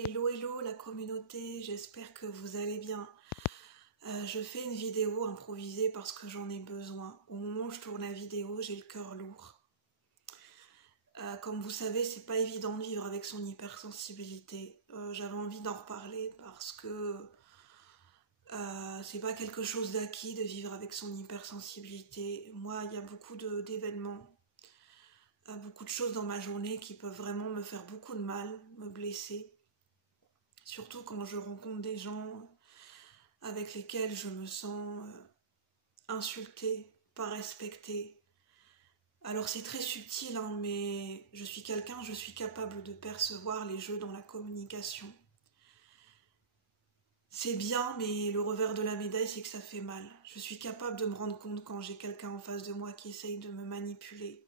Hello hello la communauté, j'espère que vous allez bien. Je fais une vidéo improvisée parce que j'en ai besoin. Au moment où je tourne la vidéo, j'ai le cœur lourd. Comme vous savez, c'est pas évident de vivre avec son hypersensibilité. J'avais envie d'en reparler parce que c'est pas quelque chose d'acquis de vivre avec son hypersensibilité. Moi, il y a beaucoup d'événements, beaucoup de choses dans ma journée qui peuvent vraiment me faire beaucoup de mal, me blesser. Surtout quand je rencontre des gens avec lesquels je me sens insultée, pas respectée. Alors c'est très subtil, hein, mais je suis capable de percevoir les jeux dans la communication. C'est bien, mais le revers de la médaille, c'est que ça fait mal. Je suis capable de me rendre compte quand j'ai quelqu'un en face de moi qui essaye de me manipuler.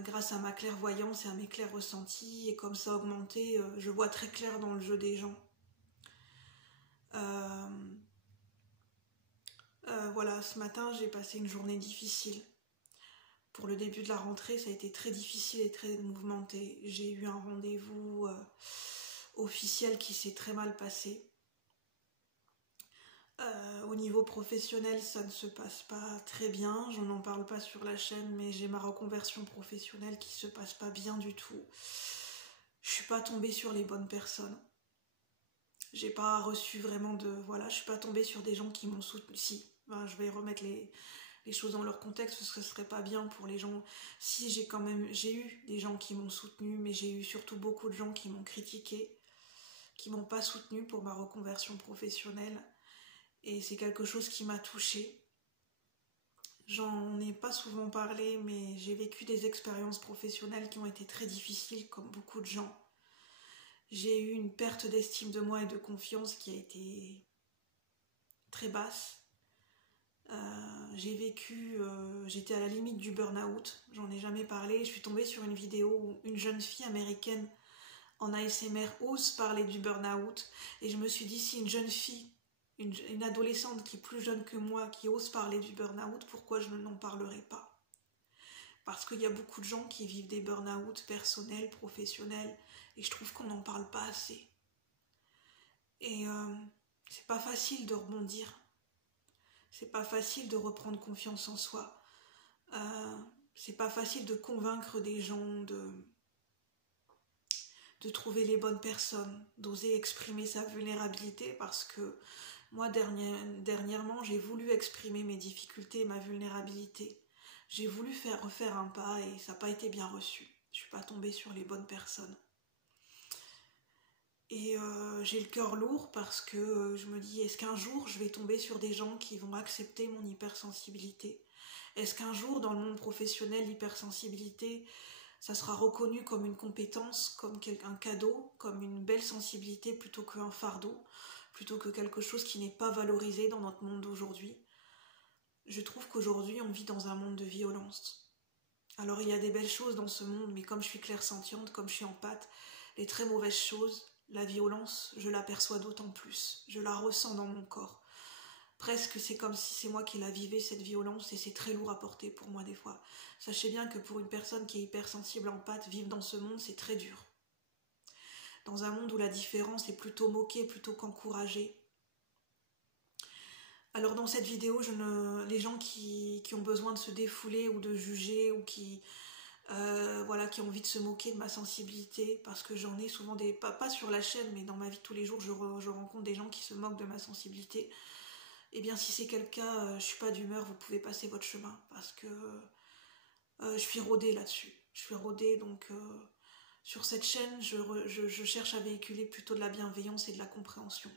Grâce à ma clairvoyance et à mes clairs ressentis, et comme ça a augmenté, je vois très clair dans le jeu des gens. Voilà, ce matin, j'ai passé une journée difficile. Pour le début de la rentrée, ça a été très difficile et très mouvementé. J'ai eu un rendez-vous officiel qui s'est très mal passé. Au niveau professionnel, ça ne se passe pas très bien. Je n'en parle pas sur la chaîne, mais j'ai ma reconversion professionnelle qui se passe pas bien du tout. Je suis pas tombée sur les bonnes personnes. J'ai pas reçu vraiment de... Voilà, je suis pas tombée sur des gens qui m'ont soutenu. Si, je vais remettre les choses dans leur contexte parce que ce serait pas bien pour les gens. Si j'ai eu des gens qui m'ont soutenu, mais j'ai eu surtout beaucoup de gens qui m'ont critiqué, qui m'ont pas soutenu pour ma reconversion professionnelle, et c'est quelque chose qui m'a touchée. J'en ai pas souvent parlé, mais j'ai vécu des expériences professionnelles qui ont été très difficiles, comme beaucoup de gens. J'ai eu une perte d'estime de moi et de confiance qui a été très basse. J'étais à la limite du burn-out, j'en ai jamais parlé. Je suis tombée sur une vidéo où une jeune fille américaine en ASMR ose parler du burn-out, et je me suis dit, si une jeune fille, une adolescente qui est plus jeune que moi, qui ose parler du burn-out, pourquoi je n'en parlerai pas? Parce qu'il y a beaucoup de gens qui vivent des burn-out personnels, professionnels, et je trouve qu'on n'en parle pas assez. Et c'est pas facile de rebondir. C'est pas facile de reprendre confiance en soi. C'est pas facile de convaincre des gens, de trouver les bonnes personnes, d'oser exprimer sa vulnérabilité, parce que moi, dernièrement, j'ai voulu exprimer mes difficultés et ma vulnérabilité. J'ai voulu refaire un pas et ça n'a pas été bien reçu. Je suis pas tombée sur les bonnes personnes. Et j'ai le cœur lourd parce que je me dis, est-ce qu'un jour je vais tomber sur des gens qui vont accepter mon hypersensibilité? Est-ce qu'un jour dans le monde professionnel, l'hypersensibilité, ça sera reconnu comme une compétence, comme un cadeau, comme une belle sensibilité plutôt qu'un fardeau, plutôt que quelque chose qui n'est pas valorisé dans notre monde d'aujourd'hui? Je trouve qu'aujourd'hui on vit dans un monde de violence. Alors il y a des belles choses dans ce monde, mais comme je suis clairsentiente, comme je suis empathe, les très mauvaises choses, la violence, je l'aperçois d'autant plus. Je la ressens dans mon corps. Presque c'est comme si c'est moi qui la vivais, cette violence, et c'est très lourd à porter pour moi des fois. Sachez bien que pour une personne qui est hypersensible, empathe, vivre dans ce monde, c'est très dur. Dans un monde où la différence est plutôt moquée, plutôt qu'encouragée. Alors dans cette vidéo, les gens qui ont besoin de se défouler ou de juger, ou qui ont envie de se moquer de ma sensibilité, parce que j'en ai souvent pas sur la chaîne, mais dans ma vie de tous les jours, je rencontre des gens qui se moquent de ma sensibilité. Eh bien, si c'est quel cas, je suis pas d'humeur, vous pouvez passer votre chemin, parce que je suis rodée là-dessus. Je suis rodée, donc sur cette chaîne, je cherche à véhiculer plutôt de la bienveillance et de la compréhension.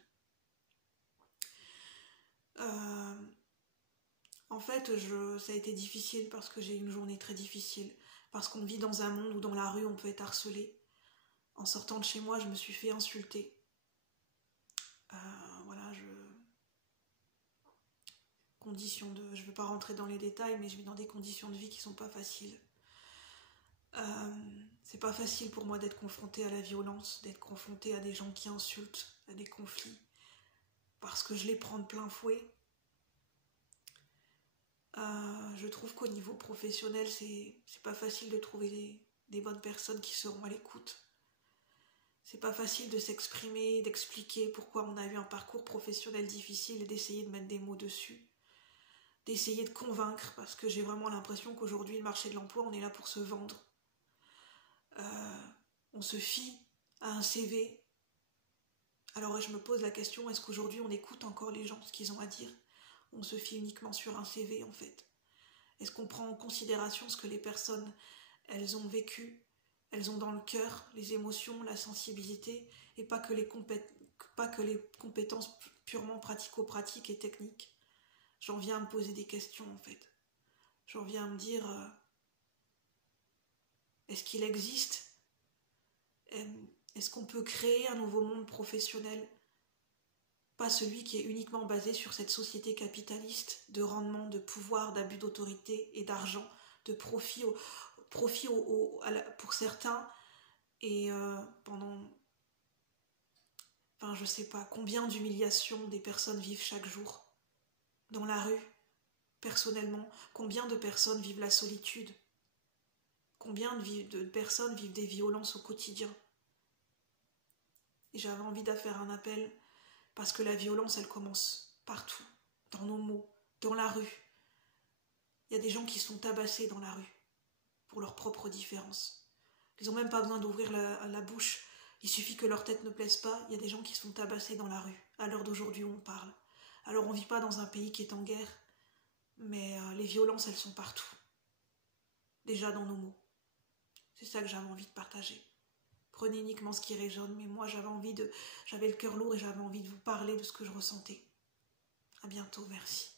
En fait, ça a été difficile parce que j'ai eu une journée très difficile, parce qu'on vit dans un monde où dans la rue on peut être harcelé. En sortant de chez moi, je me suis fait insulter. Je ne veux pas rentrer dans les détails, mais je vis dans des conditions de vie qui sont pas faciles. C'est pas facile pour moi d'être confrontée à la violence, d'être confrontée à des gens qui insultent, à des conflits, parce que je les prends de plein fouet. Je trouve qu'au niveau professionnel, c'est pas facile de trouver des bonnes personnes qui seront à l'écoute. C'est pas facile de s'exprimer, d'expliquer pourquoi on a eu un parcours professionnel difficile et d'essayer de mettre des mots dessus. D'essayer de convaincre, parce que j'ai vraiment l'impression qu'aujourd'hui, le marché de l'emploi, on est là pour se vendre. On se fie à un CV. Alors je me pose la question, est-ce qu'aujourd'hui on écoute encore les gens, ce qu'ils ont à dire? On se fie uniquement sur un CV en fait. Est-ce qu'on prend en considération ce que les personnes, elles ont vécu, elles ont dans le cœur, les émotions, la sensibilité, et pas que les compétences purement pratico-pratiques et techniques? J'en viens à me poser des questions en fait. J'en viens à me dire, est-ce qu'il existe, est-ce qu'on peut créer un nouveau monde professionnel, pas celui qui est uniquement basé sur cette société capitaliste de rendement, de pouvoir, d'abus d'autorité et d'argent, de profit, pour certains, et je sais pas combien d'humiliations des personnes vivent chaque jour dans la rue, personnellement, combien de personnes vivent la solitude, combien de personnes vivent des violences au quotidien. Et j'avais envie de faire un appel, parce que la violence, elle commence partout, dans nos mots, dans la rue. Il y a des gens qui sont tabassés dans la rue, pour leurs propres différences. Ils n'ont même pas besoin d'ouvrir la bouche, il suffit que leur tête ne plaise pas, il y a des gens qui sont tabassés dans la rue, à l'heure d'aujourd'hui où on parle. Alors on ne vit pas dans un pays qui est en guerre, mais les violences, elles sont partout. Déjà dans nos mots. C'est ça que j'avais envie de partager. Prenez uniquement ce qui résonne, mais moi j'avais le cœur lourd et j'avais envie de vous parler de ce que je ressentais. À bientôt, merci.